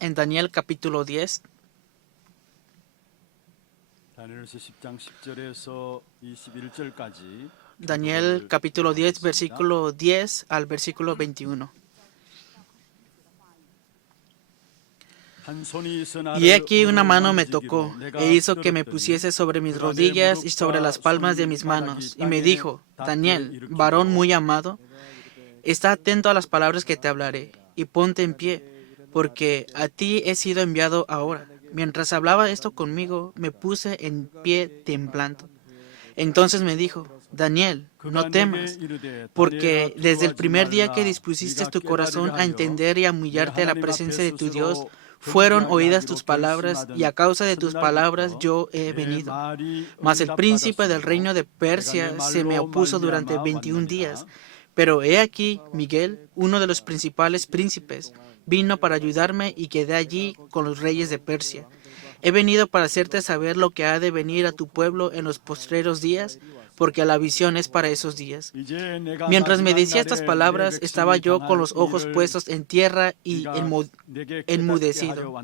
en Daniel capítulo 10. 다니엘서 10장 10절에서 21절까지 Daniel capítulo 10, versículo 10 al versículo 21. Y aquí una mano me tocó e hizo que me pusiese sobre mis rodillas y sobre las palmas de mis manos, y me dijo: Daniel, varón muy amado, está atento a las palabras que te hablaré, y ponte en pie, porque a ti he sido enviado ahora. Mientras hablaba esto conmigo, me puse en pie temblando. Entonces me dijo: Daniel, no temas, porque desde el primer día que dispusiste tu corazón a entender y a humillarte a la presencia de tu Dios, fueron oídas tus palabras, y a causa de tus palabras yo he venido. Mas el príncipe del reino de Persia se me opuso durante 21 días. Pero he aquí, Miguel, uno de los principales príncipes, vino para ayudarme y quedé allí con los reyes de Persia. He venido para hacerte saber lo que ha de venir a tu pueblo en los postreros días, porque la visión es para esos días. Mientras me decía estas palabras, estaba yo con los ojos puestos en tierra y enmudecido.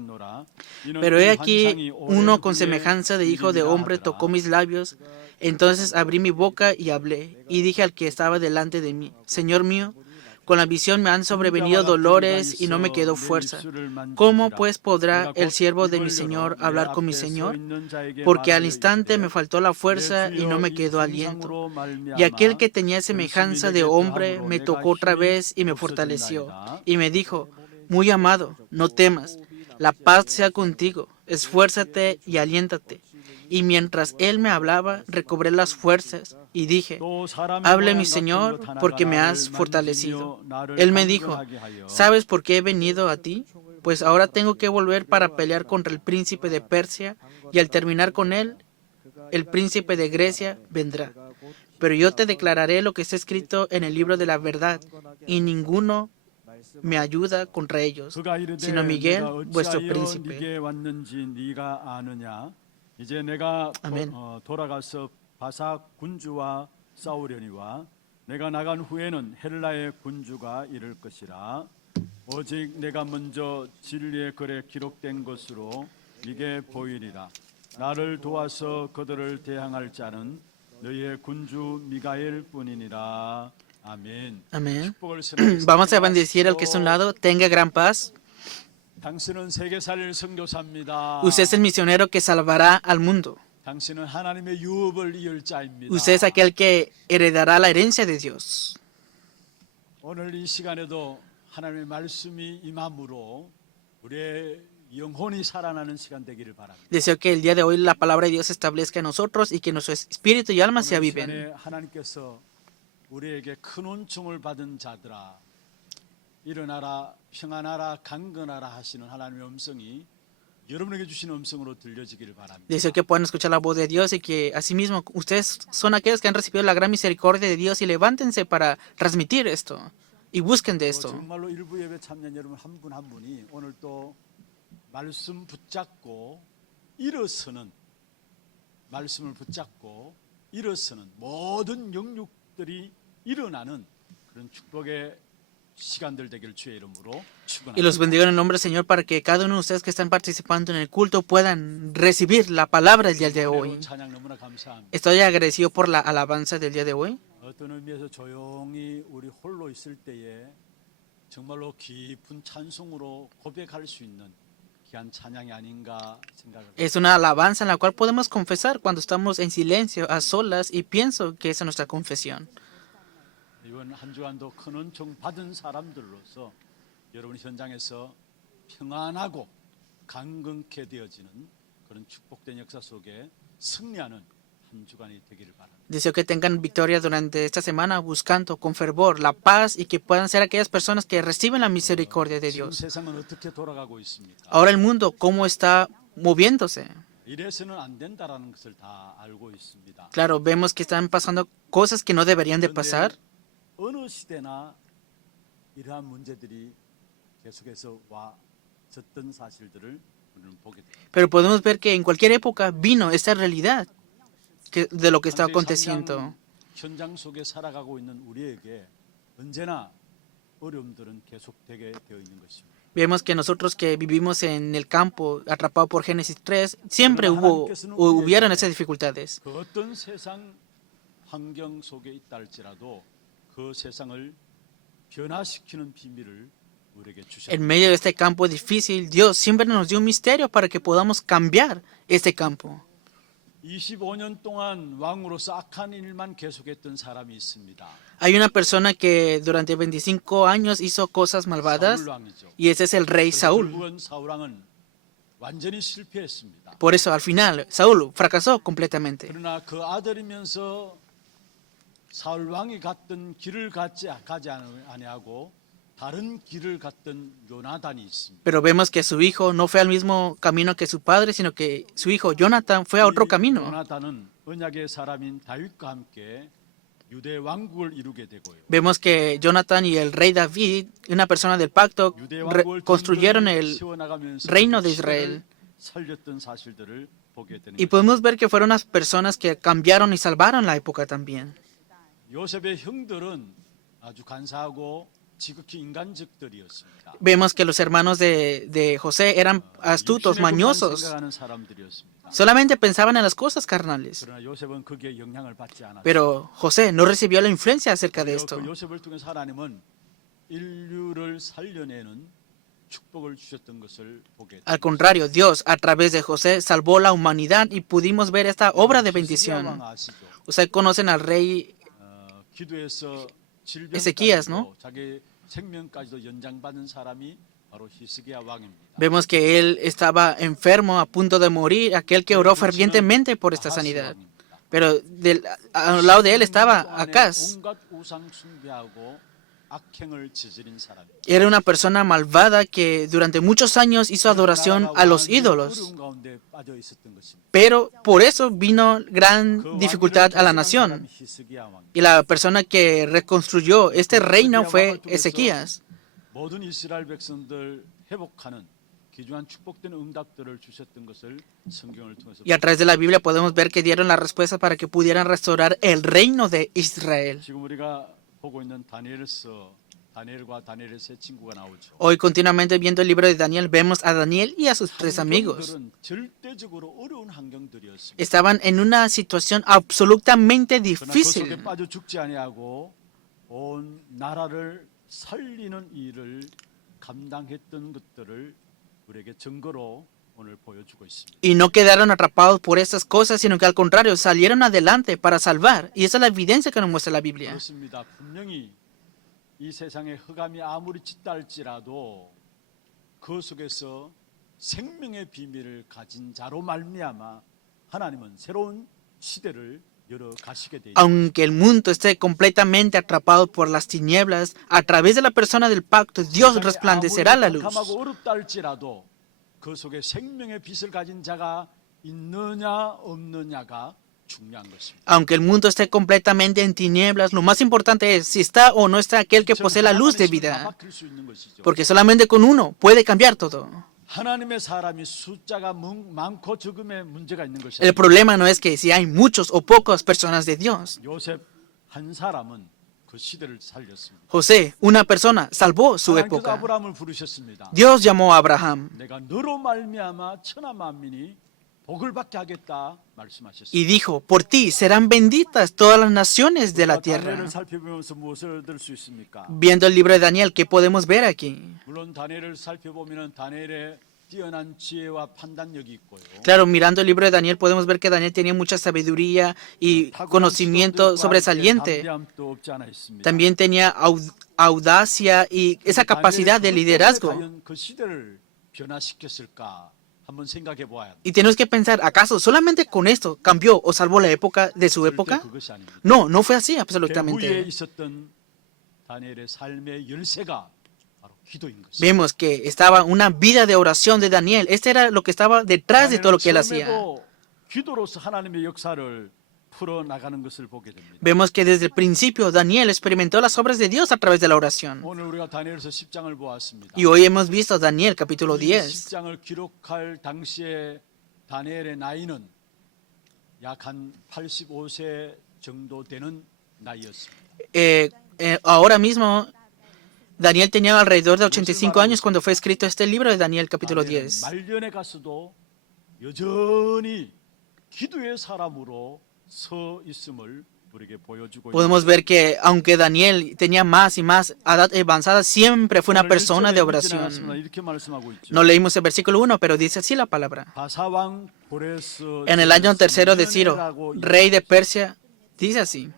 Pero he aquí, uno con semejanza de hijo de hombre tocó mis labios. Entonces abrí mi boca y hablé, y dije al que estaba delante de mí: Señor mío, con la visión me han sobrevenido dolores y no me quedó fuerza. ¿Cómo pues podrá el siervo de mi Señor hablar con mi Señor? Porque al instante me faltó la fuerza y no me quedó aliento. Y aquel que tenía semejanza de hombre me tocó otra vez y me fortaleció, y me dijo: Muy amado, no temas, la paz sea contigo, esfuérzate y aliéntate. Y mientras él me hablaba, recobré las fuerzas y dije: Hable mi Señor, porque me has fortalecido. Él me dijo: ¿Sabes por qué he venido a ti? Pues ahora tengo que volver para pelear contra el príncipe de Persia, y al terminar con él, el príncipe de Grecia vendrá. Pero yo te declararé lo que está escrito en el libro de la verdad, y ninguno me ayuda contra ellos, 그가 이르되 sino Miguel, 내가 vuestro 어찌하여 príncipe. 네게 왔는지 네가 아느냐. 이제 내가 Amén. 돌아가서 바삭 군주와 싸우려니와 내가 나간 후에는 헬라의 군주가 이를 것이라. 오직 내가 먼저 진리의 글에 기록된 것으로 네게 보이리라. 나를 도와서 그들을 대항할 자는 너희의 군주 미가엘 뿐이니라. 아멘. Amén. 축복을 선하게 Vamos a bendecir al que está a un lado. Tenga gran paz. 당신은 세계 살릴 선교사입니다. Usted es el misionero que salvará al mundo. 당신은 하나님의 유업을 이을 자입니다. Usted es aquel que heredará la herencia de Dios. 오늘 이 시간에도 하나님의 말씀이 임함으로 우리의 영혼이 살아나는 시간 되기를 바랍니다. Deseo que el día de hoy la palabra de Dios se establezca en nosotros y que nuestro espíritu y alma se 오늘 이 aviven. 시간에 하나님께서 우리에게 큰 은총을 받은 자들아 일어나라 평안하라 강건하라 하시는 하나님의 음성이 여러분에게 주신 음성으로 들려지기를 바랍니다. Deseo que puedan escuchar la voz de Dios y que asimismo ustedes son aquellos que han recibido la gran misericordia de Dios, y levántense para transmitir esto y busquen de esto. 정말로 일부 예배 참여한 여러분 한 분 한 분이 오늘 또 말씀 붙잡고 일어서는 말씀을 붙잡고 일어서는 모든 영육들이 일어나는 그런 축복의 시간들 되길 주의 이름으로 Y los 축원합니다. bendigo en el nombre del Señor, para que cada uno de ustedes que están participando en el culto puedan recibir la palabra del día de hoy. 찬양 너무나 감사합니다. Estoy agradecido por la alabanza del día de hoy. 어떤 의미에서 조용히 우리 홀로 있을 때에 정말로 깊은 찬송으로 고백할 수 있는 귀한 찬양이 아닌가 생각합니다. Es una alabanza en la cual podemos confesar cuando estamos en silencio, a solas, y pienso que esa es nuestra confesión. 이번 한 주간도 큰 은총 받은 사람들로서 여러분 현장에서 평안하고 강건케 되어지는 그런 축복된 역사 속에 승리하는 한 주간이 되기를 바랍니다. Deseo que tengan victoria durante esta semana, buscando con fervor la paz, y que puedan ser aquellas personas que reciben la misericordia de 지금 Dios. 세상은 어떻게 돌아가고 있습니까? Ahora el mundo, ¿cómo está moviéndose? 이래서는 안 된다라는 것을 다 알고 있습니다. Claro, vemos que están pasando cosas que no deberían de pasar. 어느 시대나 이러한 문제들이 계속해서 와졌던 사실들을 우리는 보게 됩니다. Pero podemos ver que en cualquier época vino esta realidad de lo que está aconteciendo. 현장 속에 살아가고 있는 우리에게 언제나 어려움들은 계속되게 되어 있는 것입니다. Vemos que nosotros que vivimos en el campo, atrapados por Génesis 3, siempre hubieron esas dificultades. 그 어떤 세상 환경 속에 있다 할지라도 그 세상을 변화시키는 비밀을 우리에게 En 주셨습니다. medio de este campo difícil, Dios siempre nos dio un misterio para que podamos cambiar este campo. 25년 동안 왕으로서 악한 일만 계속했던 사람이 있습니다. Hay una persona que durante 25 años hizo cosas malvadas 사울 왕이죠. y ese es el rey 그래서 Saúl. 결국은 사울 왕은 완전히 실패했습니다. Por eso al final Saúl fracasó completamente. 그러나 그 아들이면서 사울 왕이 갔던 길을 가지 아니하고 다른 길을 갔던 요나단이 있습니다. Pero vemos que su hijo no fue al mismo camino que su padre, sino que su hijo Jonathan fue a otro 이 camino. 요나단은 언약의 사람인 다윗과 함께 유대 왕국을 이루게 되고요. Vemos que Jonathan y el rey David, una persona del pacto, 유대 왕국을 construyeron el 세워나가면서 reino de 시대를 Israel. 살렸던 사실들을 보게 되는 Y 것입니다. podemos ver que fueron las personas que cambiaron y salvaron la época también. 요셉의 형들은 아주 간사하고 지극히 인간적들이었습니다. Vemos que los hermanos de José eran astutos, 육신의 것만 mañosos. 생각하는 사람들이었습니다. Solamente pensaban en las cosas carnales. 그러나 요셉은 거기에 영향을 받지 않았습니다. Pero José no recibió la influencia acerca de esto. 그 요셉을 통해서 하나님은 인류를 살려내는 축복을 주셨던 것을 보게 됩니다. Al contrario, Dios a través de José salvó la humanidad y pudimos ver esta obra de 히스기야 왕 bendición. 아시죠? Ustedes conocen al rey 기도에서 Ezequías, 질병까지도 ¿no? 자기 생명까지도 연장받은 사람이 바로 히스기야 왕입니다. Vemos que él estaba enfermo, a punto de morir, aquel que oró fervientemente por esta 아하스 sanidad. 왕입니다. Pero al lado de él estaba Acaz. 온갖 우상 숭배하고 악행을 저지른 사람입니다. Era una persona malvada que durante muchos años hizo adoración a los ídolos. 어려운 가운데 빠져 있었던 것입니다. Pero por eso vino gran 그 dificultad a la 왕위를 nación. 사람이 히스기야 왕입니다. Y la persona que reconstruyó este reino fue Ezequías. 모든 이스라엘 백성들 회복하는 귀중한 축복된 응답들을 주셨던 것을 성경을 통해서 Y a través de la Biblia podemos ver que dieron la respuesta para que pudieran restaurar el reino de Israel. 지금 우리가 보고 있는 다니엘서 다니엘과 다니엘의 세 친구가 나오죠. Hoy continuamente viendo el libro de Daniel vemos a Daniel y a sus tres amigos. 환경들은 절대적으로 어려운 환경들이었습니다. Estaban en una situación absolutamente 그러나 그 속에 difícil. 빠져 죽지 아니하고 온 나라를 살리는 일을 감당했던 것들을 우리에게 증거로 오늘 보여주고 있습니다. Y no quedaron atrapados por estas cosas, sino que al contrario salieron adelante para salvar. Y esa es la evidencia que nos muestra la Biblia. 그렇습니다. 분명히 이 세상에 흑암이 아무리 짙다 할지라도 그 속에서 생명의 비밀을 가진 자로 말미암아 하나님은 새로운 시대를 열어 가시게 돼 있습니다. Aunque el mundo esté completamente atrapado por las tinieblas, a través de la persona del pacto, Dios resplandecerá la luz. 깜깜하고 어렵다 할지라도 그 속에 생명의 빛을 가진 자가 있느냐 없느냐가 중요한 것입니다. Aunque el mundo esté completamente en tinieblas, lo más importante es si está o no está aquel que posee la luz de 다 vida. 바뀔 수 있는 것이죠. Porque solamente con uno puede cambiar todo. 하나님의 사람이 숫자가 많고 적음의 문제가 있는 것이 El problema no es que si hay muchos o pocas personas de Dios. 요셉 한 사람은 그 시대를 살렸습니다. José, una persona, salvó su 하나님께서 época. 아브라함을 부르셨습니다. Dios llamó a Abraham 내가 너로 말미암아 천하 만민이 복을 받게 하겠다 말씀하셨습니다. y dijo, por ti serán benditas todas las naciones de la tierra. 다니엘을 살펴보면서 무엇을 얻을 수 있습니까? Viendo el libro de Daniel, ¿qué podemos ver aquí? 물론 다니엘을 살펴보면 다니엘의 뛰어난 지혜와 판단력이 있고요. Claro, mirando el libro de Daniel podemos ver que Daniel tenía mucha sabiduría y conocimiento sobresaliente. 담대함도 없지 않아 있습니다. También tenía audacia y esa capacidad de liderazgo. 과연 그 시대를 변화시켰을까 한번 생각해 보아야 합니다. Y tenemos que pensar, ¿acaso solamente con esto cambió o salvó la época de su 절대 época? 그것이 아닙니다. No, no fue así 그 후에 absolutamente. 있었던 다니엘의 삶의 열쇠가 바로 기도인 것입니다. Vemos que estaba una vida de oración de Daniel. Este era lo que estaba detrás de todo lo que él hacía. 처음에도 기도로서 하나님의 역사를 풀어 나가는 것을 보게 됩니다. Vemos que desde el principio Daniel experimentó las obras de Dios a través de la oración. 오늘 우리가 다니엘서 10장을 보았습니다. Y hoy hemos visto Daniel capítulo 이 10. 10장을 기록할 당시에 다니엘의 나이는 약 한 85세 정도 되는 나이였습니다. Ahora mismo Daniel tenía alrededor de 85 años cuando fue escrito este libro de Daniel capítulo 다니엘은 10. 말년에 가서도 여전히 기도의 사람으로 서 있음을 우리에게 보여주고 Podemos ver que aunque Daniel tenía más y más edad avanzada, siempre fue una persona de oración. 이렇게 말씀하고 있죠. No leímos el versículo 1, pero dice así la palabra. 바사왕 고레스 En el año tercero de Ciro, 제3년이라고 rey de Persia, dice así.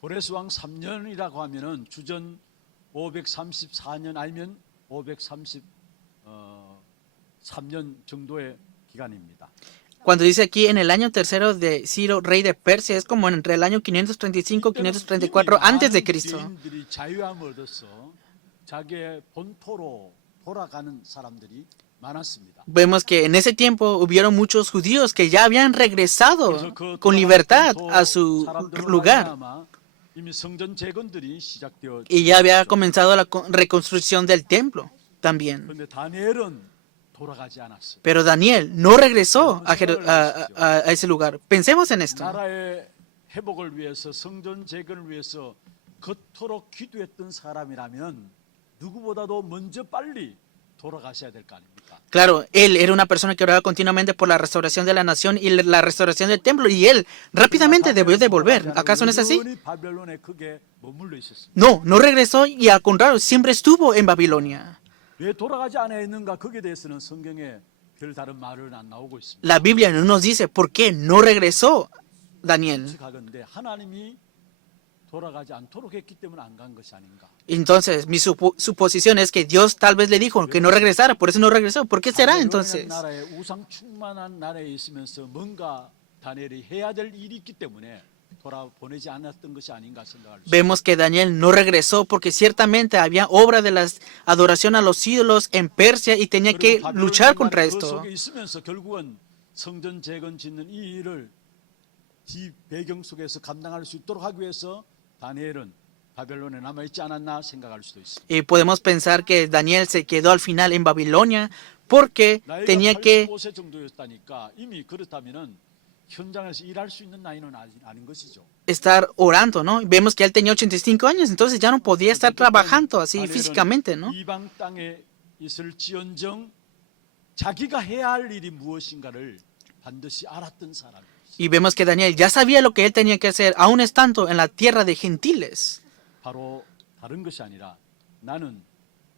고레스 왕 3년이라고 하면은 주전 534년 아니면 533년 정도의 기간입니다. Cuando dice aquí en el año tercero de Ciro, rey de Persia, es como entre el año 535 y 534 antes de Cristo. 유대인들이 자유함을 얻어서 자기의 본토로 돌아가는 사람들이 많았습니다. Vemos que en ese tiempo hubieron muchos judíos que ya habían regresado con libertad a su lugar 이미 성전 재건들이 시작되어 y ya había comenzado la reconstrucción del templo también. 그런데 다니엘은 돌아가지 않았어요. Pero Daniel no regresó a ese lugar. Pensemos en esto. 나라의 회복을 위해서 성전 재건을 위해서 그토록 기도했던 사람이라면 누구보다도 먼저 빨리 돌아가셔야 될 거 아닙니까? Claro, él era una persona que oraba continuamente por la restauración de la nación y la restauración del templo, y él rápidamente debió de volver. ¿Acaso no es así? 여전히 바벨론에 크게 머물러 있었습니다. No regresó y al contrario, siempre estuvo en Babilonia. 왜 돌아가지 않아 있는가? 거기에 대해서는 성경에 별 다른 말은 안 나오고 있습니다. La Biblia no nos dice por qué no regresó Daniel. 하건대 하나님이 돌아가지 않도록 했기 때문에 안 간 것이 아닌가? Entonces, mi suposición es que Dios tal vez le dijo que no regresara, por eso no regresó. ¿Por qué será entonces? 나라에 우상 충만한 나라에 있으면서 뭔가 다니엘이 해야 될 일이 있기 때문에 돌아보내지 않았던 것이 아닌가 생각할 수 있습니다. Vemos que Daniel no regresó porque ciertamente había obra de la adoración a los ídolos en Persia y tenía que luchar contra 그 esto. 속에 있으면서 결국은 성전 재건 짓는 이 일을 이 배경 속에서 감당할 수 있도록 하기 위해서 다니엘은 바벨론에 남아 있지 않았나 생각할 수도 있습니다. Y podemos pensar que Daniel se quedó al final en Babilonia porque 나이가 tenía que 85세 정도였다니까 이미 그렇다면은 현장에서 일할 수 있는 나이는 아닌 것이죠. estar orando, ¿no? Vemos que él tenía 85 años, entonces ya no podía estar trabajando así 다니엘은 físicamente, ¿no? 이방 땅에 있을지언정 자기가 해야 할 일이 무엇인가를 반드시 알았던 사람이에요. Y vemos que Daniel ya sabía lo que él tenía que hacer, aún estando en la tierra de gentiles. 바로 다른 것이 아니라 나는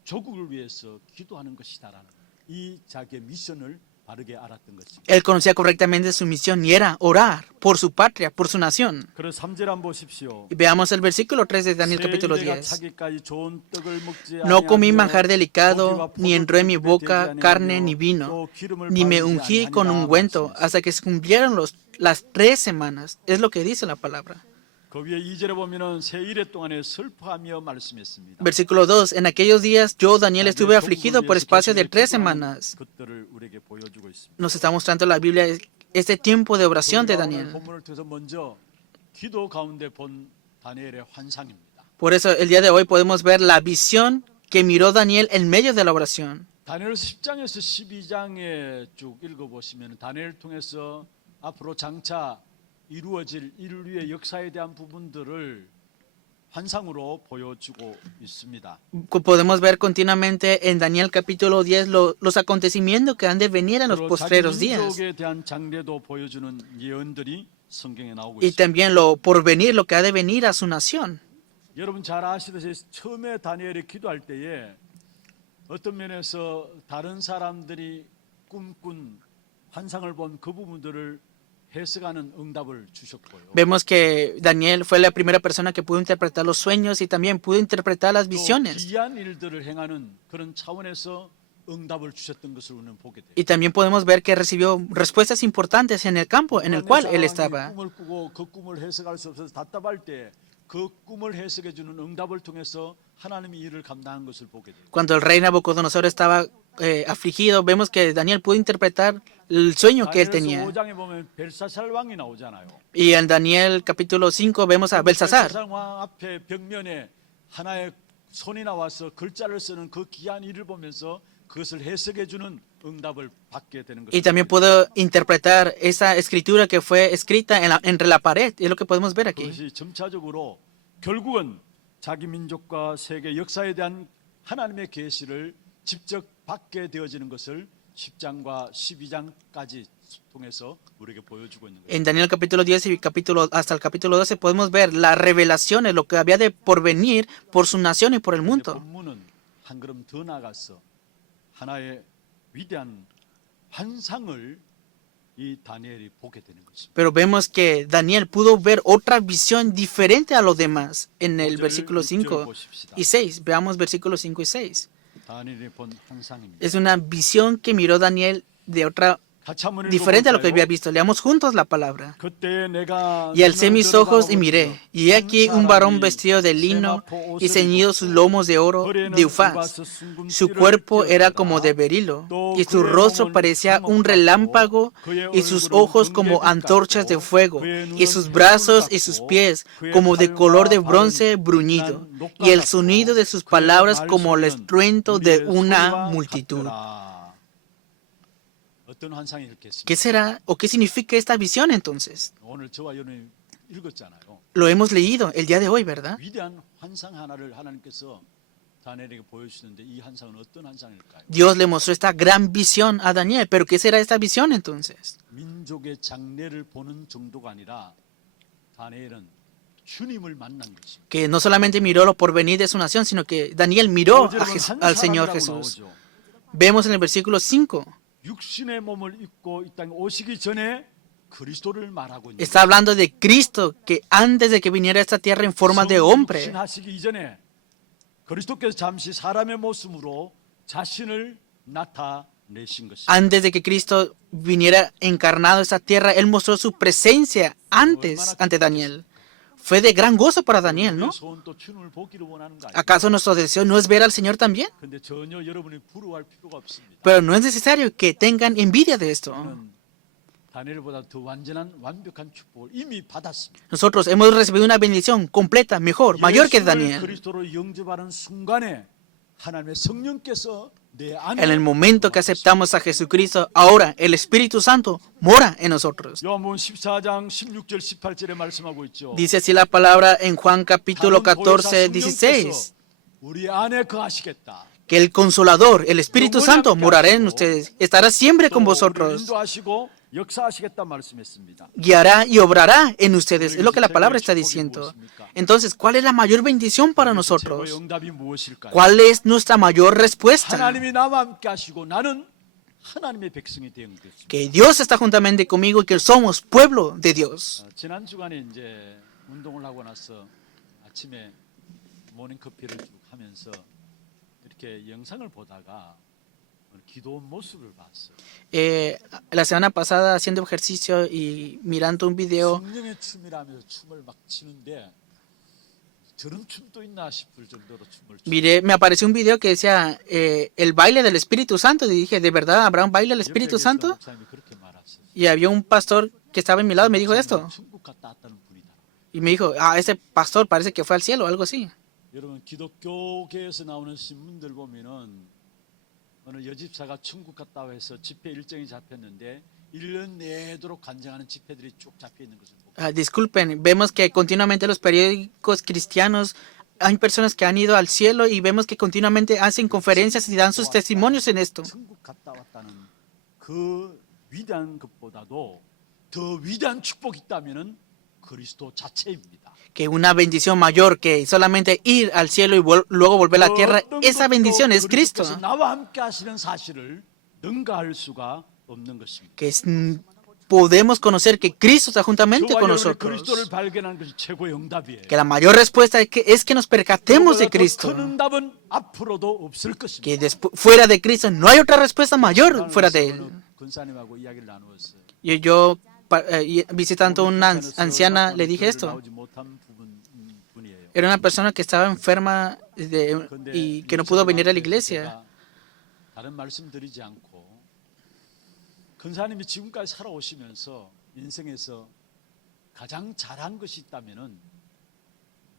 조국을 위해서 기도하는 것이다라는 이 자기의 미션을 바르게 알았던 것입니다. Él conocía correctamente su misión y era orar por su patria, por su nación. 그래서 3절 한번 보십시오. Y veamos el versículo 3 de Daniel capítulo 새 이래가 10. 차기까지 좋은 떡을 먹지 No comí 아니하며 manjar delicado, 고기와 ni entró en mi 포도주에 boca 되지 carne 아니하며 ni vino, 또 기름을 ni me 바르지 ungí con 아니하니라 ungüento 말씀하셨습니다. hasta que se cumplieron las 3 semanas. Es lo que dice la palabra. 그 위에 2절에 보면은 새 이래 동안에 슬퍼하며 말씀했습니다. Versículo 2. En aquellos días yo, Daniel, estuve afligido por espacio de 3 semanas. 것들을 우리에게 보여주고 있습니다. Nos está mostrando la Biblia este tiempo de oración de 우리가 오늘 Daniel. 본문을 통해서 먼저 기도 가운데 본 다니엘의 환상입니다. Por eso el día de hoy podemos ver la visión que miró Daniel en medio de la oración. 다니엘서 10장에서 12장에 쭉 읽어보시면 다니엘을 통해서 앞으로 장차 이루어질 인류의 역사에 대한 부분들을 환상으로 보여주고 있습니다. Podemos ver continuamente en Daniel capítulo 10 los acontecimientos que han de venir en los 그리고 postreros 자기 días. 민족에 대한 장래도 보여주는 예언들이 성경에 나오고 Y 있습니다. también lo por venir, lo que ha de venir a su nación. 여러분 잘 아시듯이 처음에 다니엘이 기도할 때에 어떤 면에서 다른 사람들이 꿈꾼 환상을 본 그 부분들을 해석하는 응답을 주셨고요. Vemos que Daniel fue la primera persona que pudo interpretar los sueños y también pudo interpretar las 또 visiones. 기이한 일들을 행하는 그런 차원에서 응답을 주셨던 것을 우리는 보게 돼요. Y también podemos ver que recibió respuestas importantes en el campo en el cual él estaba. 꿈을 꾸고 그 꿈을 해석할 수 없어서 답답할 때 그 꿈을 해석해 주는 응답을 통해서 하나님이 일을 감당한 것을 보게 돼요. Cuando el rey Nabucodonosor estaba afligido, vemos que Daniel pudo interpretar el sueño que él 다니엘서 tenía. 5장에 보면 벨사살 왕이 나오잖아요. Y en Daniel capítulo 5 vemos a Belsasar. 벨사살 왕 앞에 벽면에 하나의 손이 나와서 글자를 쓰는 그 귀한 일을 보면서 그것을 해석해 주는 응답을 받게 되는 Y también 것입니다. puedo interpretar esa escritura que fue escrita entre la pared. Es lo que podemos ver aquí. 그것이 점차적으로 결국은 자기 민족과 세계 역사에 대한 하나님의 계시를 직접 받게 되어지는 것을 10장과 12장까지 통해서 우리에게 보여주고 있는 것입니다. En Daniel capítulo 10 y capítulo, hasta el capítulo 12 podemos ver las revelaciones, lo que había de porvenir por su nación y por el 근데 mundo. 본문은 한 걸음 더 나가서 하나의 위대한 환상을 이 다니엘이 보게 되는 것입니다. Pero vemos que Daniel pudo ver otra visión diferente a los demás en el 5절, versículo 6절 5 보십시다. y 6. Veamos versículos 5 y 6. 다니엘이 본 환상입니다. Es una visión que miró Daniel de otra 같이 한번 diferente a lo que había 읽어볼까요? visto. Leamos juntos la palabra. 그때 내가 Y alcé 눈을 mis ojos y 들어다보니 miré, y he aquí un varón vestido de lino y ceñido sus lomos de oro de Ufaz. Su cuerpo era como de berilo, y su rostro parecía un relámpago, y sus ojos como antorchas de fuego, y sus brazos y sus pies como de color de bronce bruñido, y el sonido de sus palabras como el estruendo de una multitud. 어떤 환상이 읽겠습니까? ¿Qué será o qué significa esta visión entonces? 오늘 저와 여러분이 읽었잖아요. Lo hemos leído el día de hoy, ¿verdad? 위대한 환상 하나를 하나님께서 다니엘에게 보여주시는데 이 환상은 어떤 환상일까요? Dios le mostró esta gran visión a Daniel, pero ¿qué será esta visión entonces? 민족의 장래를 보는 정도가 아니라 다니엘은 주님을 만난 것입니다. Que no solamente miró lo porvenir de su nación, sino que Daniel miró 어제는 한 al Señor 사람이라고 Jesús. 나오죠. Vemos en el versículo 5, 육신의 몸을 입고 이 땅에 오시기 전에 그리스도를 말하고 있는 está hablando de Cristo, que antes de que viniera a esta tierra en forma de hombre, 육신하시기 이전에 그리스도께서 잠시 사람의 모습으로 자신을 나타내신 것입니다. antes de que Cristo viniera encarnado a esta tierra, Él mostró su presencia antes ante Daniel. Fue de gran gozo para Daniel, ¿no? 우리의 소원도 주님을 보기를 원하는 거 아니에요? ¿Acaso nuestro deseo no es ver al Señor también? 근데 전혀 여러분이 부러워할 필요가 없습니다. Pero no es necesario que tengan envidia de esto. 저는 다니엘보다 더 완벽한 축복을 이미 받았습니다. Nosotros hemos recibido una bendición completa, mejor, mayor que 예수를 Daniel. 그리스도로 영접하는 순간에 하나님의 성령께서 내 안에 En el momento que aceptamos a Jesucristo, ahora el Espíritu Santo mora en nosotros. 요한복음 14장 16절 18절에 말씀하고 있죠. Dice así la palabra en Juan capítulo 다른 보혜사 14, 성령께서 16, 우리 안에 거하시겠다. que el Consolador, el Espíritu Santo, morará en ustedes, estará siempre con 또 우리를 vosotros, 인도하시고 역사하시겠다 말씀했습니다. guiará y obrará en ustedes. Es lo que la palabra está diciendo. Entonces, ¿cuál es la mayor bendición para 최고의 nosotros? 응답이 무엇일까요? ¿Cuál es nuestra mayor respuesta? 하나님이 나와 함께 하시고 나는 하나님의 백성이 된 것입니다. Que Dios está juntamente conmigo y que somos pueblo de Dios. 지난 주간에 이제 운동을 하고 나서 아침에 모닝 커피를 쭉 하면서 이렇게 영상을 보다가 기도 모습을 봤어요. La semana pasada haciendo ejercicio y mirando un video, 성령의 춤이라면서 춤을 막 치는데 저런 춤도 있나 싶을 정도로 춤을 추고 me apareció un video que decía el baile del Espíritu Santo. Y dije, ¿de verdad habrá un baile del Espíritu Santo? 목사님이 그렇게 말했어요. Y había un pastor que estaba en mi lado y me dijo esto. 천국 갔다 왔다는 분이다. Y me dijo, ese pastor parece que fue al cielo o algo así. 여러분 기독교계에서 나오는 신문들 보면은 어느 여집사가 천국 갔다 해서 집회 일정이 잡혔는데 1년 내도록 간증하는 집회들이 쭉 잡혀 있는 것을 보고 Disculpen, vemos que continuamente los periódicos cristianos hay personas que han ido al cielo y vemos que continuamente hacen conferencias y dan sus testimonios en esto. 천국 갔다 왔다는 그 위대한 것보다도 더 위대한 축복이 있다면은 그리스도 자체입니다. Que una bendición mayor que solamente ir al cielo y luego volver a la tierra, esa bendición es Cristo. 그리스도께서 나와 함께 하시는 사실을 능가할 수가 없는 것입니다. Que podemos conocer que Cristo está juntamente 저와 con 여러분이 nosotros. 그리스도를 발견하는 것이 최고의 응답이에요. Que la mayor respuesta es que nos percatemos de 그보다 더 Cristo. 큰 응답은 앞으로도 없을 것입니다. Que fuera de Cristo no hay otra respuesta mayor fuera de Él. 어느 권사님하고 이야기를 나누었어요. Yo visitando una anciana le dije esto. 나오지 못한 분이에요. Era una persona que estaba enferma y que no pudo venir a la iglesia. 다른 말씀 드리지 않고 권사님이 지금까지 살아오시면서 인생에서 가장 잘한 것이 있다면은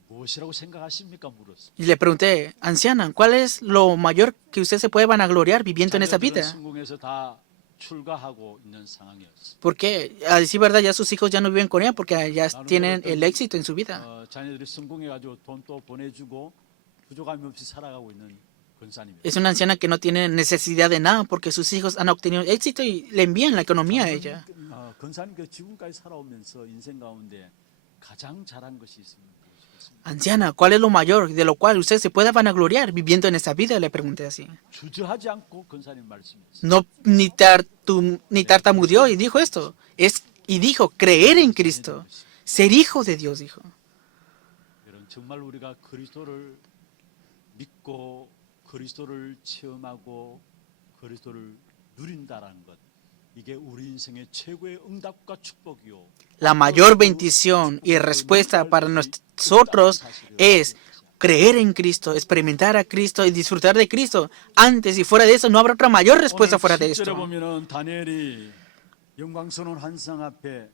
무엇이라고 생각하십니까? 물었습니다. Y le pregunté, anciana, ¿cuál es lo mayor que usted se puede vanagloriar viviendo en esta 자녀들은 vida? 성공해서 다 출가하고 있는 상황이었습니다. Porque, a decir verdad, ya sus hijos ya no viven con ella porque ya 나는 tienen 어떤, el éxito en su vida. 자녀들이 성공해가지고 돈도 보내주고 부족함이 없이 살아가고 있는 권사님입니다. Es una anciana que no tiene necesidad de nada porque sus hijos han obtenido éxito y le envían la economía a ella. 권사님께서 지금까지 살아오면서 인생 가운데 가장 잘한 것이 있으면 무엇이겠습니까? Anciana, ¿cuál es lo mayor de lo cual usted se pueda vanagloriar viviendo en esta vida? Le pregunté así. 주저하지 않고 권사님 말씀했어요. No, ni tartamudeó y dijo esto. Y dijo, creer en Cristo, ser hijo de Dios, dijo. 여러분 정말 우리가 그리스도를 믿고 그리스도를 체험하고 그리스도를 누린다라는 것, 이게 우리 인생의 최고의 응답과 축복이요. La mayor bendición y respuesta para nosotros es creer en Cristo, experimentar a Cristo y disfrutar de Cristo. Antes y fuera de eso no habrá otra mayor respuesta fuera de 10절에 esto. 보면은 다니엘이 영광스러운 환상 앞에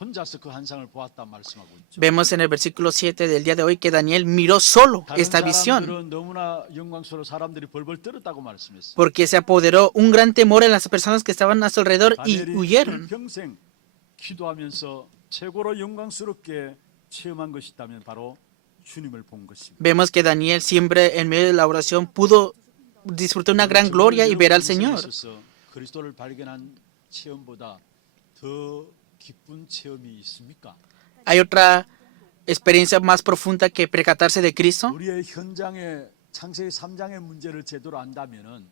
혼자서 그 환상을 보았다 말씀하고 있죠. Vemos en el versículo 7 del día de hoy que Daniel miró solo 다른 esta visión 사람들은 너무나 영광스러워 사람들이 벌벌 떨었다고 말씀했어요. porque se apoderó un gran temor en las personas que estaban a su alrededor y 다니엘이 huyeron. 평생 기도하면서 최고로 영광스럽게 체험한 것이 있다면 바로 주님을 본 것입니다. Vemos que Daniel siempre en medio de la oración pudo disfrutar una gran gloria y ver al Señor. 그리스도를 발견한 체험보다 더 기쁜 체험이 있습니까? ¿Hay otra experiencia más profunda que percatarse de Cristo? 우리의 현장의 창세기 3장의 문제를 제대로 안다면은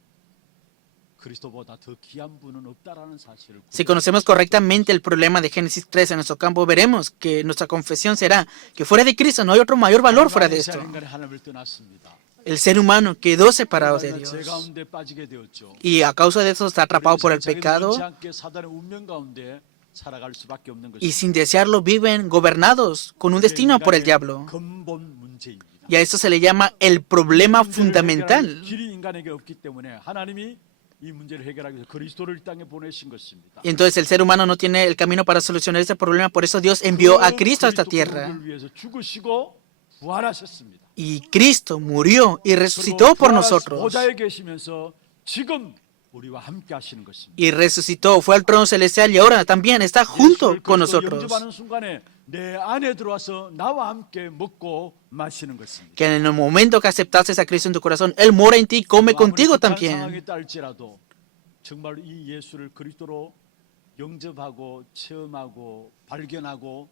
그리스도보다 더 귀한 분은 없다라는 사실을 Si conocemos correctamente el problema de Génesis 3 en nuestro campo, veremos que nuestra confesión será que fuera de Cristo no hay otro mayor valor fuera de esto. 인간이 하나님을 떠났습니다. El ser humano quedó separado de 죄 Dios 가운데 빠지게 되었죠. y a causa de eso está atrapado por el 자기도 pecado 원치 않게 사단의 운명 가운데 살아갈 수밖에 없는 y 것입니다. sin desearlo viven gobernados con un destino por el diablo. 근본 문제입니다. Y a eso se le llama el problema 문제를 fundamental. 해결할 길이 인간에게 없기 때문에 하나님이 이 문제를 해결하기 위해서 그리스도를 이 땅에 보내신 것입니다. Y entonces el ser humano no tiene el camino para solucionar ese problema, por eso Dios envió a Cristo a esta tierra. 그리스도를 위해서 죽으시고 부활하셨습니다. Y Cristo murió y resucitó por nosotros. 보좌에 계시면서 지금 우리와 함께 하시는 것입니다. Y resucitó, fue al trono celestial y ahora también está junto 예수를 con 그리스도로 nosotros. 영접하는 순간에 내 안에 들어와서 나와 함께 먹고 마시는 것입니다. Que en el momento que aceptases a Cristo en tu corazón, Él mora en ti y come contigo 아무리 극한 también. 상황에 딸지라도 정말 이 예수를 그리스도로 영접하고 체험하고 발견하고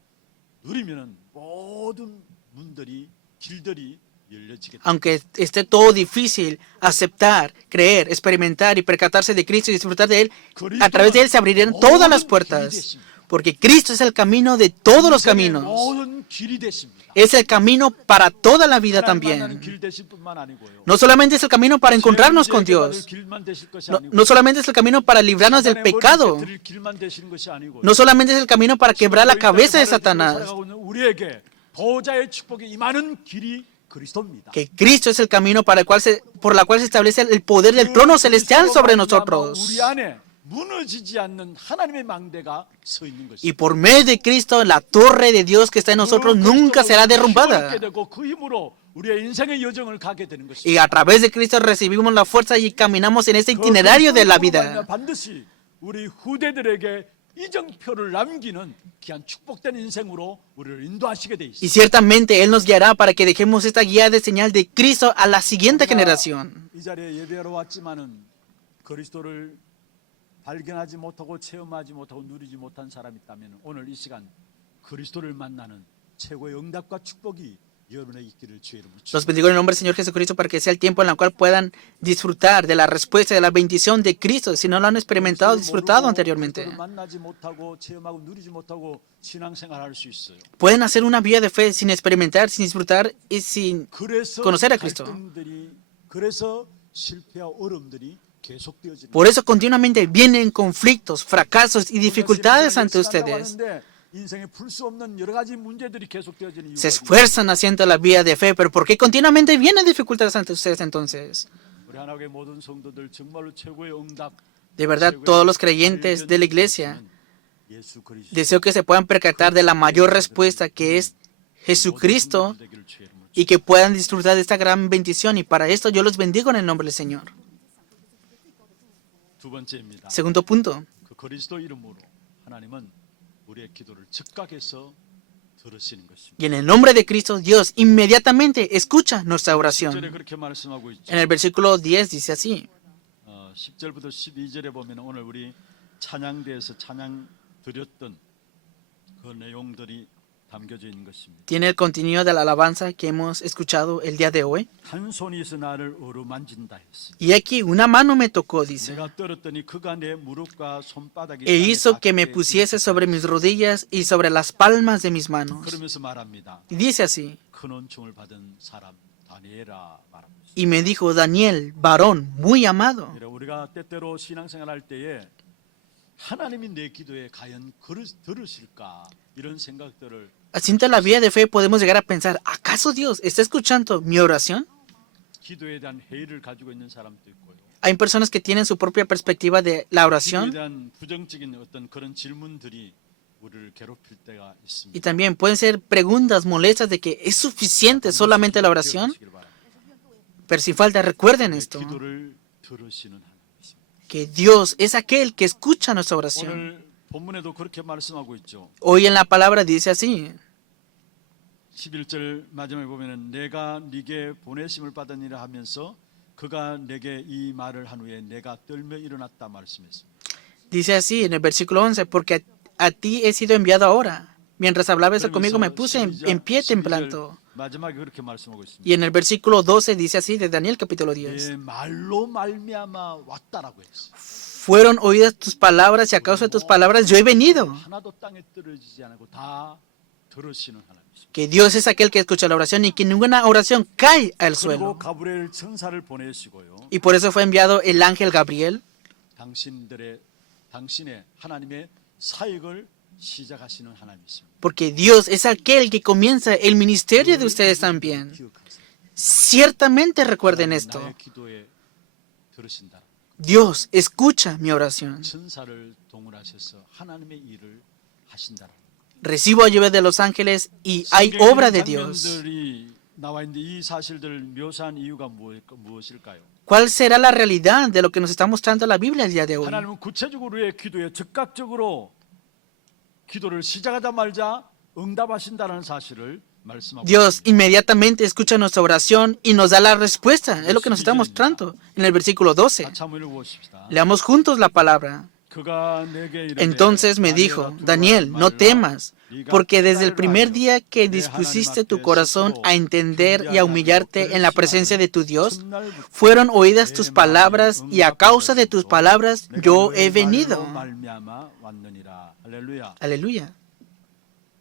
누리면은 모든 문들이 길들이 열려지게 됩니다. Aunque esté todo difícil, aceptar, creer, experimentar y percatarse de Cristo y disfrutar de Él, a través de Él se abrirán todas las puertas. Porque Cristo es el camino de todos los caminos. 모든 길이 되십니다. Es el camino para toda la vida 하나님 만나는 también. 길 되실 뿐만 아니고요. No solamente es el camino para encontrarnos con Dios. 길만 되실 것이 No, 아니고 no solamente es el camino para librarnos del 사단의 pecado. 머리를 깨뜨릴 길만 되시는 것이 아니고요. No solamente es el camino para quebrar la cabeza de Satanás. 살아가고 있는 우리에게 보호자의 축복이 임하는 길이 그리스도입니다. Que Cristo es el camino para el cual por la cual se establece el poder del trono celestial sobre nosotros. 우리 안에 무너지지 않는 하나님의 망대가 서 있는 것입니다. Y por medio de Cristo, la torre de Dios que está en nosotros nunca será derrumbada. 그 힘으로 우리의 인생의 여정을 가게 되는 것입니다. Y a través de Cristo recibimos la fuerza y caminamos en este itinerario de la vida. 반드시 우리 후대들에게 이정표를 남기는 귀한 축복된 인생으로 우리를 인도하시게 돼 있습니다. Y ciertamente Él nos guiará para que dejemos esta guía de señal de Cristo a la siguiente generación. 이 자리에 예배하러 왔지만은 그리스도를 발견하지 못하고 체험하지 못하고 누리지 못한 사람이 있다면 오늘 이 시간 그리스도를 만나는 최고의 응답과 축복이 여러분의 있기를 주의 이름으로 Los bendigo en el nombre del Señor Jesucristo para que sea el tiempo en el cual puedan disfrutar de la respuesta de la bendición de Cristo si no lo han experimentado, disfrutado anteriormente. 만나지 못하고 체험하고 누리지 못하고 신앙생활할 수 있어요. Pueden hacer una vida de fe sin experimentar, sin disfrutar y sin 그래서 conocer a Cristo. 갈등들이 그래서 실패와 어려움들이 계속되어지는 Por eso continuamente vienen conflictos, fracasos y dificultades ante ustedes. 인생에 풀 수 없는 여러 가지 문제들이 계속되어지는 Se 이유가 esfuerzan haciendo la vida de fe, pero ¿por qué continuamente vienen dificultades ante ustedes entonces? 우리 하나님의 모든 성도들 정말로 최고의 응답, De verdad, 최고의 todos los creyentes de la iglesia, 예수 그리스도. deseo que se puedan percatar de la mayor respuesta que es Jesucristo y que puedan disfrutar de esta gran bendición. Y para esto yo los bendigo en el nombre del Señor. 두 번째입니다. Segundo punto. 그 그리스도 이름으로 하나님은 우리의 기도를 즉각해서 들으시는 것입니다. Y en el nombre de Cristo, Dios inmediatamente escucha nuestra 10절에 oración. 그렇게 말씀하고 있죠. En el versículo 10 dice así. 10절부터 12절에 보면 오늘 우리 찬양대에서 찬양 드렸던 그 내용들이 담겨져 있는 것입니다. Tiene el contenido de la alabanza que hemos escuchado el día de hoy. 한 손이 있어 나를 어루만진다 했어. Y aquí una mano me tocó, dice, 내가 떨었더니 그가 내 무릎과 손바닥이 e hizo que me 땅에 pusiese sobre mis rodillas y sobre las palmas de mis manos. 그러면서 말합니다. Y dice así, 큰 은총을 받은 사람 다니엘아 말하고 있습니다. y me dijo, Daniel, varón muy amado. 우리가 때때로 신앙생활 할 때에 하나님이 내 기도에 과연 들으실까 이런 생각들을 Así en la vida de fe podemos llegar a pensar, ¿acaso Dios está escuchando mi oración? 기도에 대한 회의를 가지고 있는 사람도 있고요. Hay personas que tienen su propia perspectiva de la 기도에 oración 대한 부정적인 어떤 그런 질문들이 우리를 괴롭힐 때가 y 있습니다. también pueden ser preguntas molestas de que es suficiente solamente la oración. 기억하시길 바랍니다. Pero sin falta, recuerden esto, 기도를 들으시는 하나님이십니다. que Dios es aquel que escucha nuestra oración. 오늘 본문에도 그렇게 말씀하고 있죠. Hoy en la palabra dice así, 11절 마지막에 보면은 내가 네게 보내심을 받으니라 하면서 그가 내게 이 말을 한 후에 내가 떨며 일어났다 말씀했습니다. dice así en el versículo 11, porque a ti he sido enviado ahora. Mientras hablaba eso conmigo me puse en pie temblando. 마지막에 그렇게 말씀하고 있습니다. Y en el versículo 12 dice así de Daniel capítulo 10. 내 말로 말미암아 왔다라고 했어. Fueron oídas tus palabras y a causa de tus palabras yo he venido. 하나도 땅에 떨어지지 않고 다 들으시는 하나님이십니다. Que Dios es aquel que escucha la oración y que ninguna oración cae al 그리고 suelo. 가브리엘 천사를 보내시고요. Y por eso fue enviado el ángel Gabriel, 당신의 하나님의 사역을 시작하시는 하나님이십니다. porque Dios es aquel que comienza el ministerio de ustedes también. 기억하세요. Ciertamente recuerden esto. 나의 기도에 들으신다. Dios escucha mi oración. 천사를 동원하셔서 하나님의 일을 하신다. Recibo ayuda de los ángeles y hay obra de Dios. 장면들이 나와 있는데 이 사실들을 묘사한 이유가 무엇일까요? ¿Cuál será la realidad de lo que nos está mostrando la Biblia el día de hoy? 하나님은 구체적으로 우리의 기도에 즉각적으로 기도를 시작하자마자 응답하신다는 사실을 말씀하고 Dios 있습니다. inmediatamente escucha nuestra oración y nos da la respuesta. Es lo que nos está mostrando en el versículo 12. 같이 한번 읽어보십시다. Leamos juntos la palabra. 그가 내게 이르되, Entonces me dijo, Daniel, no temas, porque desde el primer día que 내 dispusiste 하나님 tu 앞에 corazón 스스로 a entender y a humillarte en la presencia de tu Dios, 첫날부터 fueron oídas tus palabras y a causa de tus palabras yo he venido. 말미암아 왔느니라. 할렐루야. Aleluya.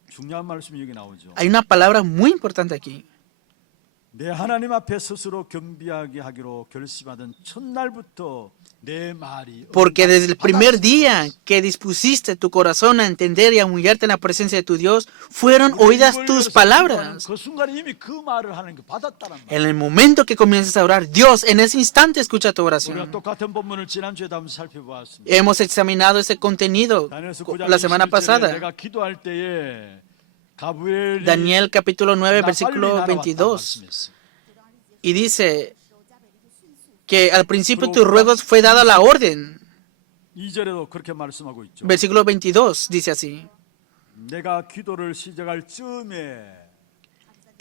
중요한 말씀이 여기 나오죠. Hay una palabra muy importante aquí. 내 하나님 앞에 스스로 겸비하게 하기로 결심하던 첫날부터 내 말이 Porque desde el primer 받았을 día 것이다. que dispusiste tu corazón a entender y a humillarte en la presencia de tu Dios, fueron oídas tus palabras. 그 순간에 이미 그 말을 하는 게 받았다는 말. En el momento que comiences a orar, Dios en ese instante escucha tu 우리가 oración. 똑같은 본문을 지난주에도 한번 살펴보았습니다. Hemos examinado ese contenido 다니엘서 9장 la semana 21절에 pasada. 내가 기도할 때에 가브리엘이 Daniel capítulo 9, 나 versículo 빨리 날아왔다 22. 말씀했어요. Y dice que al principio de tus ruegos fue dada la orden. 2절에도 그렇게 말씀하고 있죠. Versículo 22 dice así. 내가 기도를 시작할 즈음에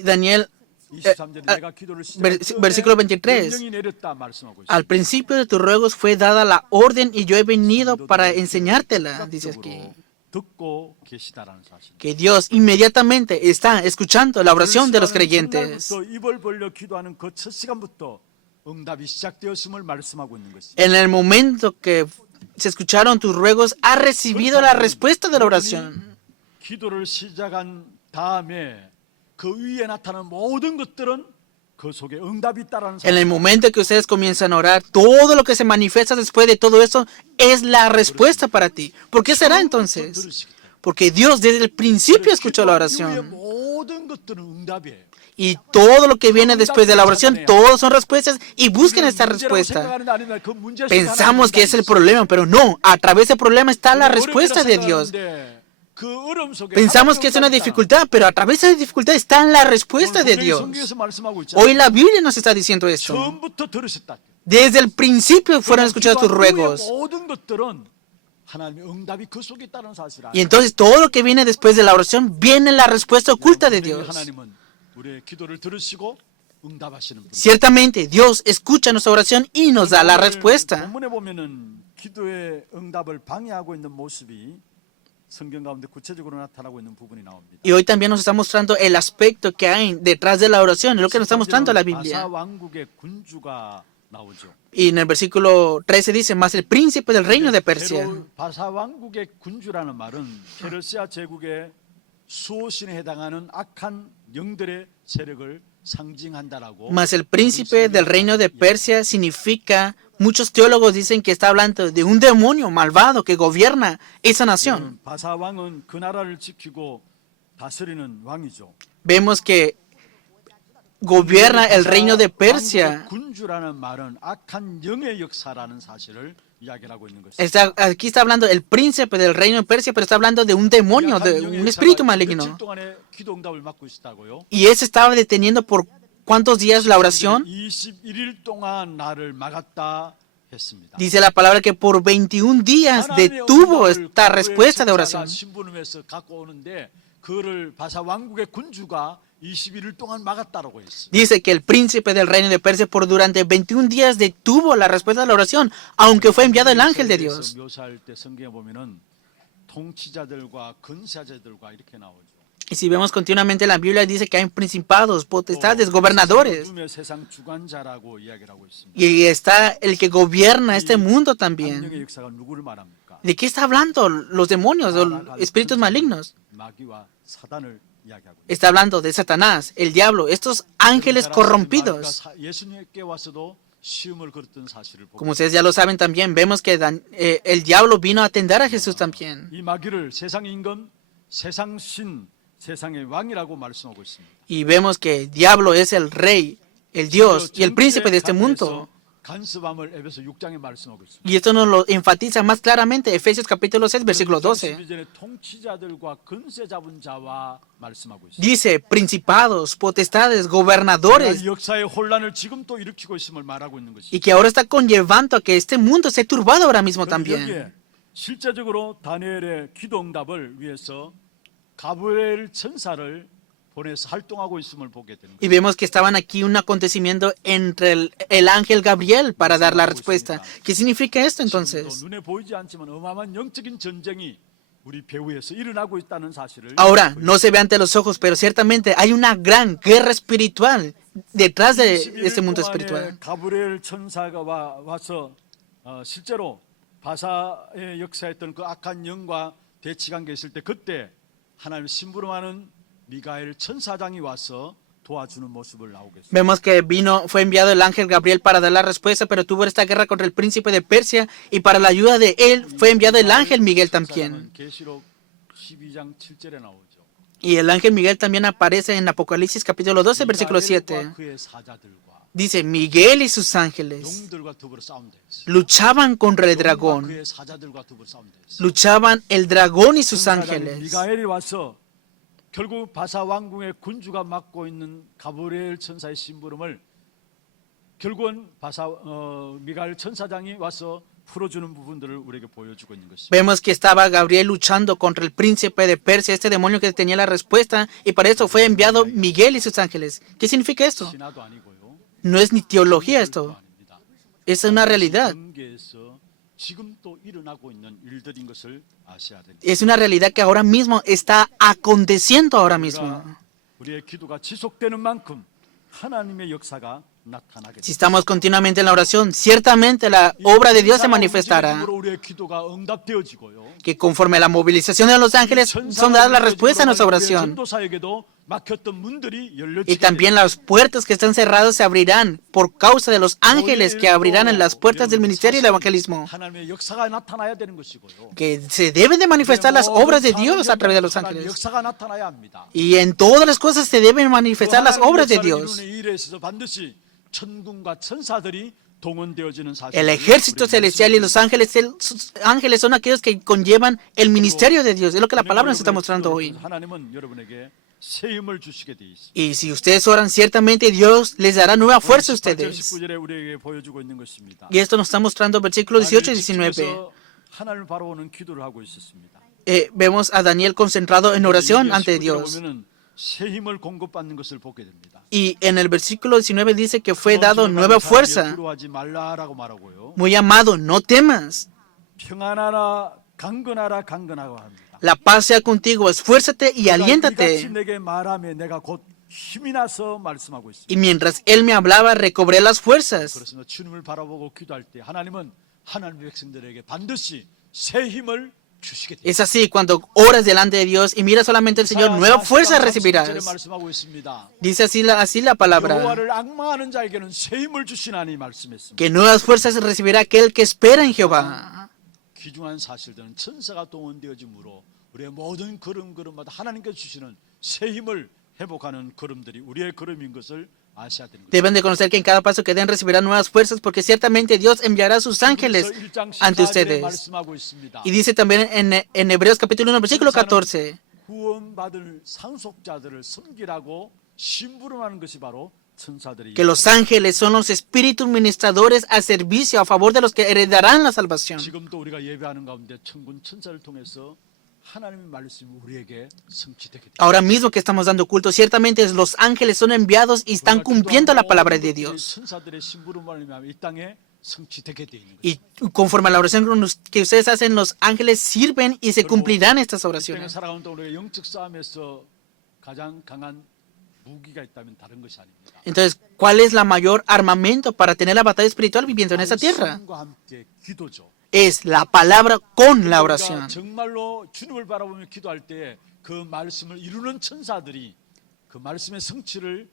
Daniel, 23절에 내가 기도를 시작할 즈음에 versículo 23. 명령이 내렸다 말씀하고 있어요. Al principio de tus ruegos fue dada la orden y yo he venido para enseñártela, dice aquí. 듣고 계시다라는 사실. Que Dios inmediatamente está escuchando la oración de los creyentes. 첫날부터 입을 벌려 기도하는 그 첫 시간부터 응답이 시작되었음을 말씀하고 있는 것입니다. En el momento que se escucharon tus ruegos, ha recibido la respuesta de la oración. 기도를 시작한 다음에 그 위에 나타나는 모든 것들은 그 속에 응답이 있다라는 En el 사실. momento que ustedes comienzan a orar, todo lo que se manifiesta después de todo eso es la respuesta para ti. ¿Por qué será entonces? Porque Dios desde el principio escuchó la oración. 모든 것들은 응답이에요. Y todo lo que viene después de la oración, todos son respuestas y busquen esta respuesta. Pensamos que es el problema, pero no, a través del problema está la respuesta de Dios. 그 어려움 속에 Pensamos que es una dificultad, pero a través de esa dificultad está la respuesta de Dios. Hoy la Biblia nos está diciendo esto. 처음부터 들으셨다. Desde el principio fueron escuchados tus ruegos. 모든 것들은 하나님의 응답이 그 속에 있다는 사실을 Y entonces todo lo que viene después de la oración viene la respuesta oculta de Dios. 하나님은 우리의 기도를 들으시고 응답하시는 분. Ciertamente, Dios escucha nuestra oración y nos da la respuesta. 본문에 보면은 기도의 응답을 방해하고 있는 모습이 성경 가운데 구체적으로 나타나고 있는 부분이 나옵니다. Y hoy también nos está mostrando el aspecto que hay detrás de la oración, es lo que nos está mostrando la 바사 Biblia. 왕국의 군주가 나오죠. Y en el versículo 13 dice, más el príncipe del reino de Persia. 바사 왕국의 군주라는 말은 페르시아 제국의 수호신에 해당하는 악한 영들의 세력을 상징한다라고. Mas el príncipe del reino de Persia significa, muchos teólogos dicen que está hablando de un demonio malvado que gobierna esa nación. 바사 왕은 그 나라를 지키고 다스리는 왕이죠. Vemos que gobierna el reino de Persia. 군주라는 말은 악한 영의 역사라는 사실을 이야기하고 있는 것입니다. Aquí está hablando el príncipe del reino de Persia, pero está hablando de un demonio, de un espíritu maligno. 며칠 동안에 기도 응답을 맡고 있었다고요? Y ese estaba deteniendo por cuántos días la oración. 21일 동안 나를 막았다 했습니다. Dice la palabra que por 21 días detuvo esta respuesta de oración. 신부름에서 갖고 오는데 그를 바사 왕국의 군주가 21일 동안 막았다라고 했습니다. Dice que el príncipe del reino de Persia por durante 21 días detuvo la respuesta de la oración, aunque fue enviado el ángel de Dios. 묘사할 때 성경에 보면은 통치자들과 근세자들과 이렇게 나오죠. Y si vemos continuamente la Biblia dice que hay principados, potestades, gobernadores. 세상 주관자라고 이야기를 하고 있습니다. Y está el que gobierna este mundo 악령의 también. 역사가 누구를 말합니까? ¿De qué está hablando los demonios o espíritus malignos? 마귀와 사단을 이야기하고 있습니다. Está hablando de Satanás, el diablo, estos ángeles corrompidos. 예수님께 와서도 시험을 걸었던 사실을 보고 Como ustedes ya lo saben también, vemos que el diablo vino a atender a Jesús también. 이 마귀를 세상 임금, 세상 신, 세상의 왕이라고 말씀하고 있습니다. Y vemos que el diablo es el rey, el Dios y el príncipe de este mundo. 간섭함을 에베소 6장에 말씀하고 있습니다. Y esto nos lo enfatiza más claramente Efesios capítulo 6, versículo 12. 12절에 통치자들과 근세 잡은 자와 말씀하고 있습니다. Dice, principados, potestades, gobernadores, 역사의 혼란을 지금 또 일으키고 있음을 말하고 있는 것입니다. y que ahora está conllevando a que este mundo esté turbado ahora mismo también. 여기에 실제적으로 다니엘의 기도 응답을 위해서 가브리엘 천사를 보내서 활동하고 있음을 보게 되는 Y vemos que estaban aquí un acontecimiento entre el ángel Gabriel para dar la respuesta. ¿Qué significa esto 지금도 entonces? 눈에 보이지 않지만 어마어마한 영적인 전쟁이 우리 배후에서 일어나고 있다는 사실을 Ahora, no se ve ante los ojos, pero ciertamente hay una gran guerra espiritual detrás de este mundo espiritual. 가브리엘 천사가 와서 실제로 바사의 역사했던 그 악한 영과 대치 관계에 있을 때 그때 하나님을 심부름하는 미가엘 천사장이 와서 도와주는 모습을 나오게 했습니다. Vemos que fue enviado el ángel Gabriel para dar la respuesta, pero tuvo esta guerra contra el príncipe de Persia y para la ayuda de él fue enviado el ángel Miguel también. 계시록 12장 7절에 나오죠. Y el ángel Miguel también aparece en Apocalipsis capítulo 12, versículo 7. 그의 사자들과 Dice, Miguel y sus ángeles 용들과 더불어 싸운다 했어요. luchaban contra el dragón, 그의 사자들과 더불어 싸운다 했어요. luchaban el dragón y sus 천사장인 ángeles. 미가엘이 와서 결국 바사 왕궁의 군주가 맡고 있는 가브리엘 천사의 심부름을 결국은 미가엘 천사장이 와서 풀어주는 부분들을 우리에게 보여주고 있는 것입니다. Vemos que estaba Gabriel luchando contra el príncipe de Persia, este demonio que tenía la respuesta, y para eso fue enviado Miguel y sus ángeles. ¿Qué significa esto? 신화도 아니고요. No es ni teología esto, 아닙니다. es una realidad. 관계에서 지금 또 일어나고 있는 일들인 것을 아셔야 됩니다. Es una realidad que ahora mismo está aconteciendo ahora mismo. 우리의 기도가 지속되는 만큼 하나님의 역사가 나타나게 Si estamos continuamente en la oración, ciertamente la obra de Dios se manifestará. 우리의 기도가 응답되어지고요. Que conforme a la movilización de los ángeles son dadas las respuestas a nuestra oración. 전도사에게도 막혔던 문들이 Y 열려지게 también las puertas que están cerradas se abrirán por causa de los ángeles que abrirán en las puertas del ministerio del evangelismo. 하나님의 역사가 나타나야 되는 것이고요. Que se deben de manifestar las obras de Dios a través de los 하나님의 ángeles. 역사가 나타나야 합니다. Y en todas las cosas se deben manifestar las obras de Dios. 이 일에 있어서 반드시 천군과 천사들이 동원되어지는 El 사실을 ejército 우리가 celestial y los ángeles son aquellos que conllevan el ministerio de Dios. Es lo que la palabra nos está mostrando hoy. 하나님은 여러분에게 새 힘을 주시게 돼 있습니다. Y si ustedes oran ciertamente, Dios les dará nueva fuerza a 18절 ustedes. 19절에 우리에게 보여주고 있는 것입니다. Y esto nos está mostrando versículos 18 y 하나님을 19. 지키면서 하나님을 바라보는 기도를 하고 있었습니다. Vemos a Daniel concentrado en oración ante Dios. 보면은 새 힘을 공급받는 것을 보게 됩니다. Y en el versículo 19 dice que fue dado nueva fuerza. 두려워하지 말라라고 말하고요. Muy amado, no temas. 평안하라 강건하라 강건하고 합니다. La paz sea contigo, esfuérzate y 이같이 aliéntate. 내게 말하며 내가 곧 힘이 나서 말씀하고 있습니다. Y mientras él me hablaba, recobré las fuerzas. 그렇습니다. 주님을 바라보고 기도할 때 하나님은 하나님의 백성들에게 반드시 새 힘을 주시게 됩니다. Es así, cuando oras delante de Dios y miras solamente al Señor, nueva fuerza recibirás. 말씀하고 있습니다. Dice así la palabra, 여호와를 앙망하는 자에게는 새 힘을 주시나니 말씀했습니다. que nuevas fuerzas recibirá aquel que espera en Jehová. 귀중한 사실들은 천사가 동원되어짐으로 우리의 모든 걸음걸음마다 하나님께서 주시는 새 힘을 회복하는 걸음들이 우리의 걸음인 것을 아셔야 되는 거죠. Deben de conocer que en cada paso que den recibirán nuevas fuerzas, porque ciertamente Dios enviará a sus ángeles ante ustedes. 말씀하고 있습니다. Y dice también en Hebreos capítulo 1, versículo 14, 구원받을 상속자들을 섬기라고 심부름하는 것이 바로 천사들이 que los ángeles son los espíritus ministradores a servicio a favor de los que heredarán la salvación. 지금도 우리가 예배하는 가운데 천군 천사를 통해서 하나님의 말씀이 우리에게 성취되게 됩니다. Ahora mismo que estamos dando culto, ciertamente los ángeles son enviados y están cumpliendo la palabra de Dios. 천사들의 심부름을 하면 이 땅에 성취되게 돼 있는 거예요. Y conforme a la oración que ustedes hacen, los ángeles sirven y se cumplirán estas 이 땅에 oraciones. 살아가는 동안 우리가 영적 싸움에서 가장 강한 무기가 있다면 다른 것이 아닙니다. Entonces, ¿cuál es la mayor armamento para tener la batalla espiritual viviendo en esta tierra? 말씀과 함께 기도죠. Es la palabra con la 우리가 oración. 정말로 주님을 바라보며 기도할 때 그 말씀을 이루는 천사들이 그 말씀의 성취를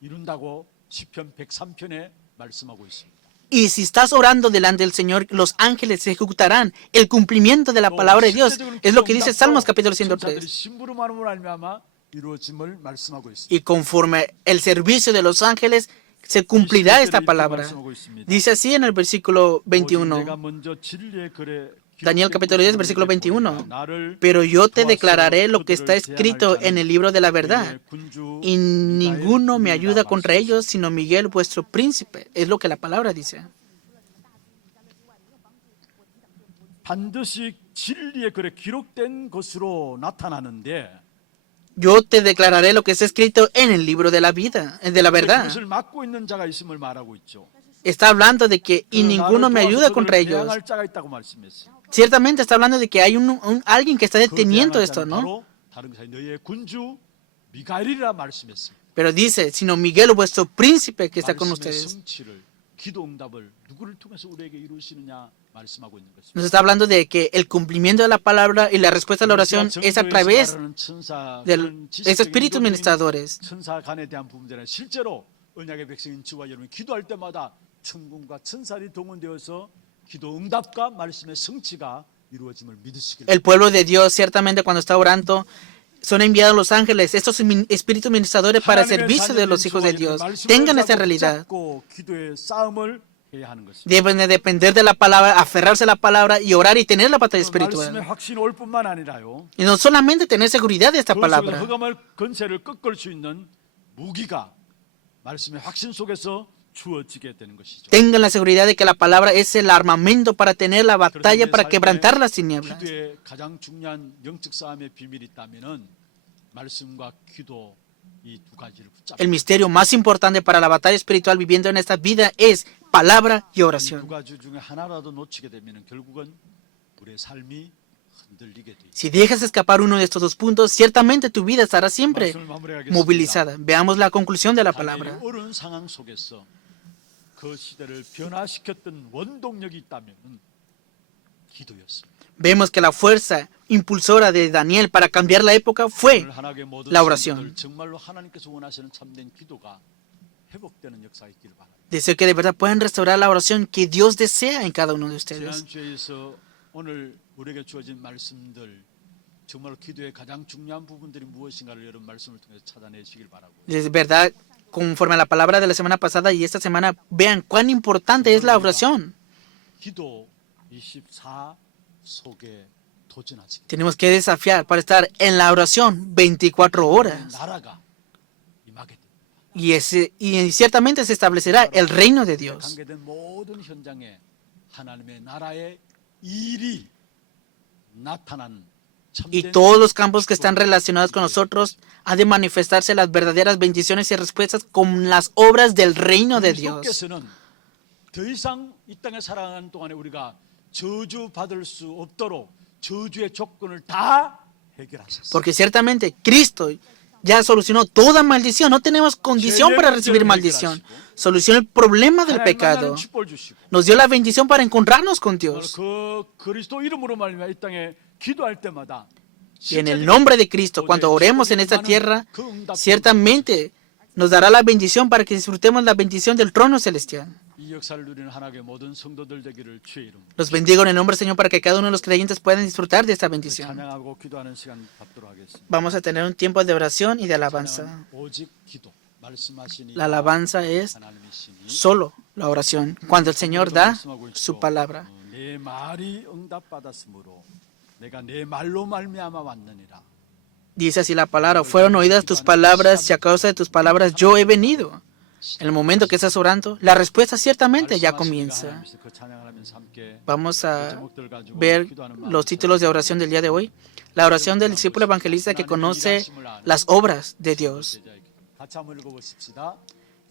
이룬다고 시편 103편에 말씀하고 있습니다. Y si estás orando delante del Señor, los ángeles ejecutarán el cumplimiento de la palabra de Dios. Es lo que dice Salmos capítulo 천사들이 103. 심부름하는 말미암아 이루어짐을 말씀하고 있습니다. Y conforme el servicio de los ángeles, se cumplirá esta palabra. Dice así en el versículo 21. Daniel capítulo 10, versículo 21. Pero yo te declararé lo que está escrito en el libro de la verdad, y ninguno me ayuda contra ellos, sino Miguel, vuestro príncipe. Es lo que la palabra dice. 반드시 진리의 글에 기록된 것으로 나타나는데 Yo te declararé lo que está escrito en el libro de la vida, de la verdad. 그것을 막고 있는 자가 있음을 말하고 있죠. Está hablando de que y ninguno me ayuda contra ellos. 대항할 자가 있다고 말씀했어요. Ciertamente está hablando de que hay alguien que está 그 deteniendo 대항할 esto, 자는 ¿no? 바로 다른 것이 아니라 너희의 군주 미가엘이라 말씀했어요. Pero dice, sino Miguel, vuestro príncipe que está con 말씀의 ustedes. 성취를 기도 응답을 누구를 통해서 우리에게 이루시느냐 말씀하고 있는 것입니다. Nos está hablando de que el cumplimiento de la palabra y la respuesta a la oración es a través de esos espíritus ministradores. 천사 간에 대한 부분들은 실제로 언약의 백성인 저와 여러분이 기도할 때마다 천군과 천사들이 동원되어서 기도 응답과 말씀의 성취가 이루어짐을 믿으시길 El pueblo de Dios, ciertamente, cuando está orando, son enviados los ángeles, estos espíritus ministradores para el servicio de los hijos de Dios. Tengan esta realidad. 기도의 싸움을 해야 하는 것입니다. Deben de depender de la palabra, aferrarse a la palabra y orar y tener la batalla 말씀의 espiritual. 확신 올 뿐만 아니라요. Y no solamente tener seguridad de esta 그 속에서 palabra. 흑암을 건세를 꺾을 수 있는 무기가 말씀의 확신 속에서 주어지게 되는 것이죠. Tengan la seguridad de que la palabra es el armamento para tener la batalla, para quebrantar las tinieblas. 기도의 가장 중요한 영적 싸움의 비밀이 있다면은 말씀과 기도 이 두 가지를 붙잡고 El misterio más importante para la batalla espiritual viviendo en esta vida es palabra y 두 oración. 가지 중에 하나라도 놓치게 되면은 결국은 우리의 삶이 흔들리게 돼. Si dejas escapar uno de estos dos puntos, ciertamente tu vida estará siempre 말씀을 마무리하겠습니다. movilizada. Veamos la conclusión de la 다니엘이 palabra. 어려운 상황 속에서 그 시대를 변화시켰던 원동력이 있다면 기도였습니다. Vemos que la fuerza impulsora de Daniel para cambiar la época fue 오늘 하나님의 모든 la oración. 성도들 정말로 하나님께서 원하시는 참된 기도가 회복되는 역사가 있기를 바랍니다. Deseo que de verdad puedan restaurar la oración que Dios desea en cada uno de ustedes. 지난주에서 오늘 우리에게 주어진 말씀들 정말 기도의 가장 중요한 부분들이 무엇인가를 여러분 말씀을 통해서 찾아내시길 바라고 De verdad, conforme a la palabra de la semana pasada y esta semana, vean cuán importante es la oración. 기도 24 속에 도전하지. Tenemos que desafiar para estar en la oración 24 horas. 나라가 임하게 됩니다. Y ciertamente se establecerá el reino de Dios. 관계된 모든 현장에 하나님의 나라의 일이 나타난 Y 참된 todos los campos que están relacionados con nosotros han de manifestarse las verdaderas bendiciones y respuestas con las obras del reino de Dios. 그리스도께서는 더 이상 이 땅에 살아가는 동안에 우리가 저주 받을 수 없도록 저주의 조건을 다 해결하셨어요. Porque ciertamente Cristo ya solucionó toda maldición. No tenemos condición para recibir maldición. Solucionó el problema del 하나님 pecado. 만나는 축복을 주시고 Nos dio la bendición para encontrarnos con Dios. 그 그리스도 이름으로 말미암아 이 땅에 기도할 때마다 Y en el nombre de Cristo, cuando oremos en esta tierra, ciertamente nos dará la bendición para que disfrutemos la bendición del trono celestial. 이 역사를 누리는 하나님의 모든 성도들 되기를 주의 이름으로 Los bendigo en el nombre del Señor para que cada uno de los creyentes puedan disfrutar de esta bendición. 찬양하고 기도하는 시간 갖도록 하겠습니다. Vamos a tener un tiempo de oración y de alabanza. 찬양은 오직 기도 말씀하시니 La alabanza es 하나님이시니 solo la oración, cuando el Señor da su palabra. 내 말이 응답받았으므로 내가 내 말로 말미암아 왔느니라. Dice así la palabra: fueron oídas tus palabras y a causa de tus palabras yo he venido. En el momento que estás orando, la respuesta ciertamente ya comienza. 그 찬양을 하면서 함께 Vamos a 제목들 가지고 ver 기도하는 los títulos de oración del día de hoy. La oración del discípulo evangelista que conoce las obras de Dios, 같이 한번 읽어보십시다.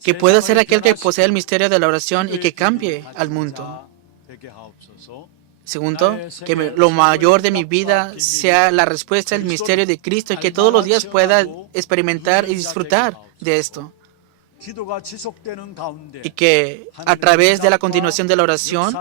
que pueda ser aquel que posee el misterio de la oración y que cambie al mundo. 되게 하옵소서. Segundo, que lo mayor de mi vida sea la respuesta al misterio de Cristo y que todos los días pueda experimentar y disfrutar de esto. 기도가 지속되는 가운데 Y que a través de la continuación de la oración